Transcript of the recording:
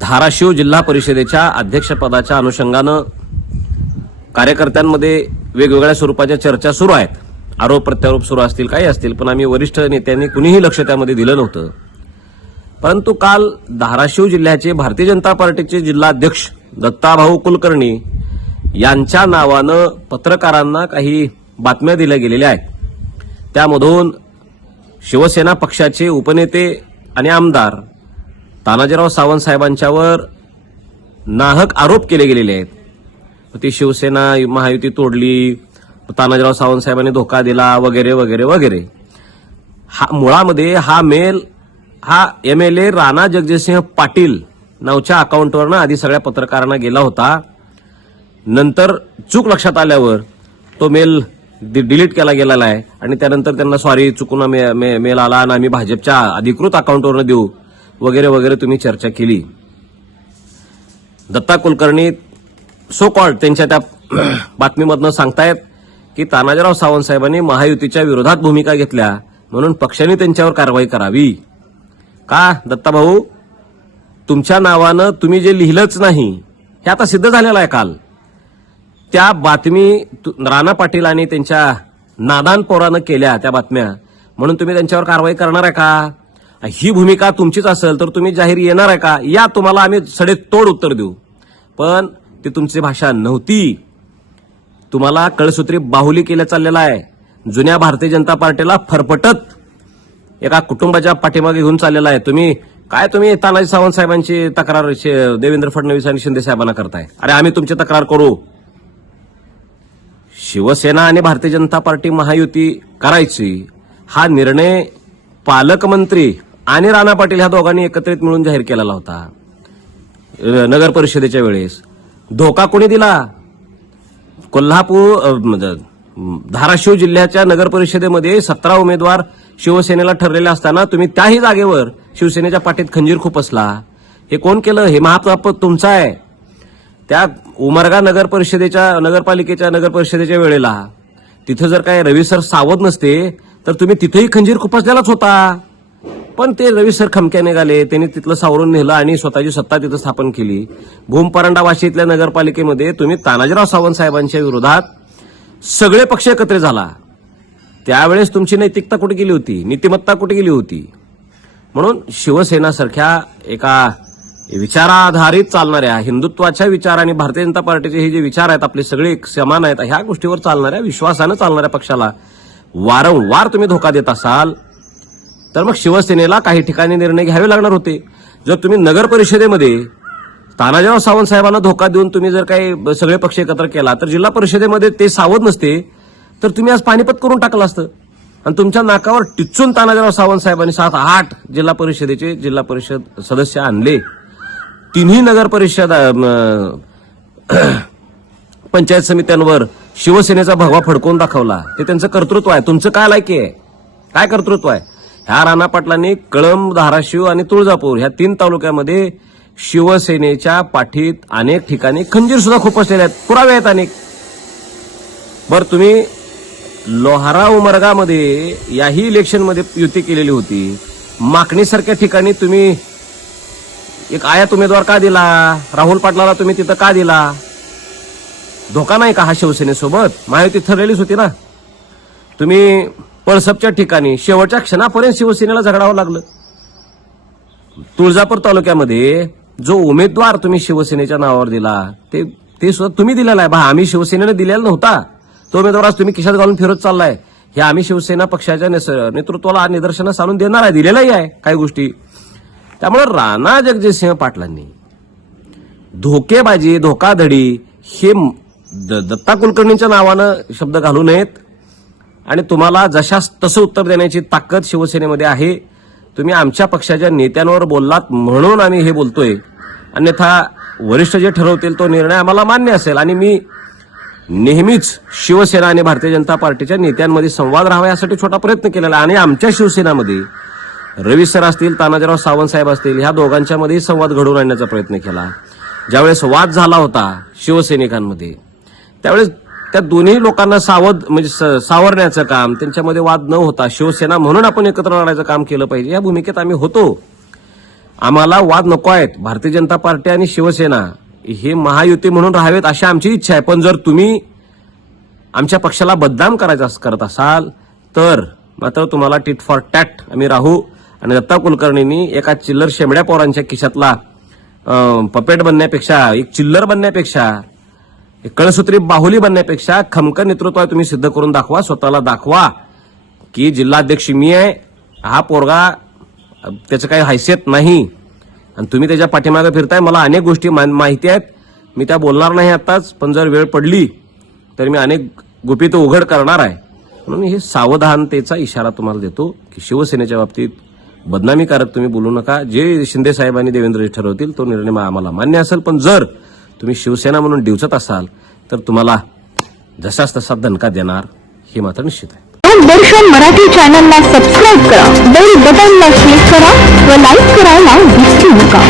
धाराशिव जिल्हा परिषदेच्या अध्यक्षपदाच्या अनुषंगानं कार्यकर्त्यांमध्ये वेगवेगळ्या स्वरूपाच्या चर्चा सुरू आहेत. आरोप प्रत्यारोप सुरू असतील, काही असतील, पण आम्ही वरिष्ठ नेत्यांनी कुणीही लक्ष त्यामध्ये दिलं नव्हतं. परंतु काल धाराशिव जिल्ह्याचे भारतीय जनता पार्टीचे जिल्हाध्यक्ष दत्ताभाऊ कुलकर्णी यांच्या नावानं पत्रकारांना काही बातम्या दिल्या गेलेल्या आहेत. त्यामधून शिवसेना पक्षाचे उपनेते आणि आमदार तानाजीराव सावंत साहेबांच्यावर नाहक आरोप केले गेलेले आहेत. ती शिवसेना महायुती तोडली, तानाजीराव सावंत साहेबांनी धोका दिला, वगैरे वगैरे वगैरे. मुळामध्ये हा मेल हा MLA राणा जगजितसिंह पाटील नावच्या अकाउंटवरनं आधी सगळ्या पत्रकारांना गेला होता. नंतर चूक लक्षात आल्यावर तो मेल डिलीट केला गेलेला आहे आणि त्यानंतर त्यांना सॉरी चुकून मेल आला आणि आम्ही भाजपच्या अधिकृत अकाउंटवरनं देऊ वगैरे वगैरे तुम्ही चर्चा केली. दत्ता कुलकर्णी सो कॉल्ड त्यांच्या त्या बातमीमधनं सांगतायत की तानाजीराव सावंत साहेबांनी महायुतीच्या विरोधात भूमिका घेतल्या म्हणून पक्षाने त्यांच्यावर कारवाई करावी. का दत्ताभाऊ, तुमच्या नावानं तुम्ही जे लिहिलंच नाही हे आता सिद्ध झालेलं आहे. काल त्या बातमी राणा पाटील आणि त्यांच्या नादान पोरानं केल्या त्या बातम्या, म्हणून तुम्ही त्यांच्यावर कारवाई करणार आहे का? ही भूमिका तुमचीच असेल तर तुम्ही जाहीर येणार आहे का? या तुम्हाला आम्ही सडेतोड उत्तर देऊ. पण ती तुमची भाषा नव्हती. तुम्हाला कळसूत्री बाहुली केल्या चाललेला आहे. जुन्या भारतीय जनता पार्टीला फरफटत एका कुटुंबाच्या पाठीमागे घेऊन चाललेला आहे. तुम्ही तानाजी सावंत साहेबांची तक्रार देवेंद्र फडणवीस आणि शिंदे साहेबांना करताय. अरे आम्ही तुमची तक्रार करू. शिवसेना आणि भारतीय जनता पार्टी महायुती करायची हा निर्णय पालकमंत्री आणि राणा पाटील ह्या दोघांनी एकत्रित मिळून जाहीर केलेला होता. नगर परिषदेच्या वेळेस धोका कोणी दिला? धाराशिव जिल्ह्याच्या नगर परिषदेमध्ये 17 उमेदवार शिवसेनेला ठरलेले असताना तुम्ही त्याही जागेवर शिवसेनेच्या पाठीत खंजीर खुपसला. हे कोण केलं? हे महापाप तुमचा आहे. त्या उमरगा नगरपालिकेच्या नगर परिषदेच्या वेळेला तिथं जर काय रवी सर सावध नसते तर तुम्ही तिथेही खंजीर खुपसलेलाच होता. पण ते रवी सर खमक्या निघाले, त्यांनी तिथलं सावरून नेलं आणि स्वतःची सत्ता तिथं स्थापन केली. भूमपरांडा वाशीतल्या नगरपालिकेमध्ये तुम्ही तानाजीराव सावंत साहेबांच्या विरोधात सगळे पक्ष एकत्र झाला. त्यावेळेस तुमची नैतिकता कुठे गेली होती? नीतिमत्ता कुठे गेली होती? म्हणून शिवसेनासारख्या एका विचाराधारित चालणाऱ्या हिंदुत्वाच्या विचार आणि भारतीय जनता पार्टीचे हे जे विचार आहेत आपले सगळे समान आहेत, ह्या गोष्टीवर चालणाऱ्या विश्वासानं चालणाऱ्या पक्षाला वारंवार तुम्ही धोका देत असाल तर मग शिवसेनेला काही ठिकाणी निर्णय घ्यावे लागणार होते. जर तुम्ही नगर परिषदेमध्ये तानाजीराव सावंत साहेबांना धोका देऊन तुम्ही जर काही सगळे पक्ष एकत्र केला तर जिल्हा परिषदेमध्ये ते सावध नसते तर तुम्ही आज पानिपत करून टाकलं असतं. आणि तुमच्या नाकावर टिच्चून तानाजीराव सावंत साहेबांनी 7-8 जिल्हा परिषद सदस्य आणले. तिन्ही नगर परिषद पंचायत समित्यांवर शिवसेनेचा भगवा फडकवून दाखवला. ते त्यांचं कर्तृत्व आहे. तुमचं काय लायकी आहे? काय कर्तृत्व आहे? ह्या राणा पाटलांनी कळंब, धाराशिव आणि तुळजापूर ह्या 3 तालुक्यामध्ये शिवसेनेच्या पाठीत अनेक ठिकाणी खंजीर सुद्धा खुपसलेले आहेत. पुरावे आहेत अनेक. बरं, तुम्ही लोहारा उमरगामध्ये याही इलेक्शनमध्ये युती केलेली होती. माकणीसारख्या ठिकाणी तुम्ही एक आयात उमेदवार का दिला? राहुल पाटलाला तुम्ही तिथं का दिला? धोका नाही का हा शिवसेनेसोबत? महायुती ठरलेलीच होती ना. तुम्ही पळसपच्या ठिकाणी शेवटच्या क्षणापर्यंत शिवसेनेला झगडावं लागलं. तुळजापूर तालुक्यामध्ये जो उमेदवार तुम्ही शिवसेनेच्या नावावर दिला ते सुद्धा तुम्ही दिलेला आहे. आम्ही शिवसेनेने दिलेला नव्हता. तो उमेदवार आज तुम्ही खिशात घालून फिरत चाललाय. हे आम्ही शिवसेना पक्षाच्या नेतृत्वाला निदर्शनास आणून देणार आहे, दिलेलाही आहे काही गोष्टी. त्यामुळे राणा जगजितसिंह पाटलांनी धोकेबाजी, धोकाधडी हे दत्ता कुलकर्णींच्या नावानं शब्द घालू नयेत. आणि तुम्हाला जशास तसं उत्तर देण्याची ताकद शिवसेनेमध्ये आहे. तुम्ही आमच्या पक्षाच्या नेत्यांवर बोललात म्हणून आम्ही हे बोलतोय. अन्यथा वरिष्ठ जे ठरवतील तो निर्णय आम्हाला मान्य असेल. आणि मी नेहमीच शिवसेना आणि भारतीय जनता पार्टीच्या नेत्यांमध्ये संवाद राहावा यासाठी छोटा प्रयत्न केलेला. आणि आमच्या शिवसेनामध्ये रवी सर असतील, तानाजीराव सावंत साहेब असतील, ह्या दोघांच्यामध्ये संवाद घडवून आणण्याचा प्रयत्न केला. ज्यावेळेस वाद झाला होता शिवसैनिकांमध्ये त्यावेळेस त्या दोन्ही लोकांना सावरण्याचं काम, त्यांच्यामध्ये वाद न होता शिवसेना म्हणून आपण एकत्र लढायचं काम केलं पाहिजे, या भूमिकेत आम्ही होतो. आम्हाला वाद नको आहेत. भारतीय जनता पार्टी आणि शिवसेना हे महायुती म्हणून राहावेत अशी आमची इच्छा आहे. पण जर तुम्ही आमच्या पक्षाला बदनाम करत असाल तर मात्र तुम्हाला टिट फॉर टॅट आम्ही राहू. आणि दत्ता कुलकर्णींनी एका चिल्लर शेंबड्या पोरांच्या खिशातला पपेट बनण्यापेक्षा, एक चिल्लर बनण्यापेक्षा, एक कळसूत्री बाहुली बनण्यापेक्षा खमकं नेतृत्व तुम्ही सिद्ध करून दाखवा. स्वतःला दाखवा की जिल्हाध्यक्ष मी आहे, हा पोरगा त्याचं काही हैसियत नाही आणि तुम्ही त्याच्या पाठीमागे फिरताय. मला अनेक गोष्टी माहिती आहेत, मी त्या बोलणार नाही आताच, पण जर वेळ पडली तर मी अनेक गुपित उघड करणार आहे. म्हणून हे सावधानतेचा इशारा तुम्हाला देतो की शिवसेनेच्या बाबतीत बदनामीकारक तुम्ही बोलू नका. जे शिंदे साहेबांनी देवेंद्रजी ठरवतील तो निर्णय आम्हाला मान्य असेल. पण जर तुम्ही शिवसेना म्हणून डिवचत असाल तर तुम्हाला जसाच तसा दणका देणार हे मात्र निश्चित आहे. दर्शन मराठी चॅनलला सबस्क्राईब करा, बेल बटनला क्लिक करा व लाईक करायला विसरू नका.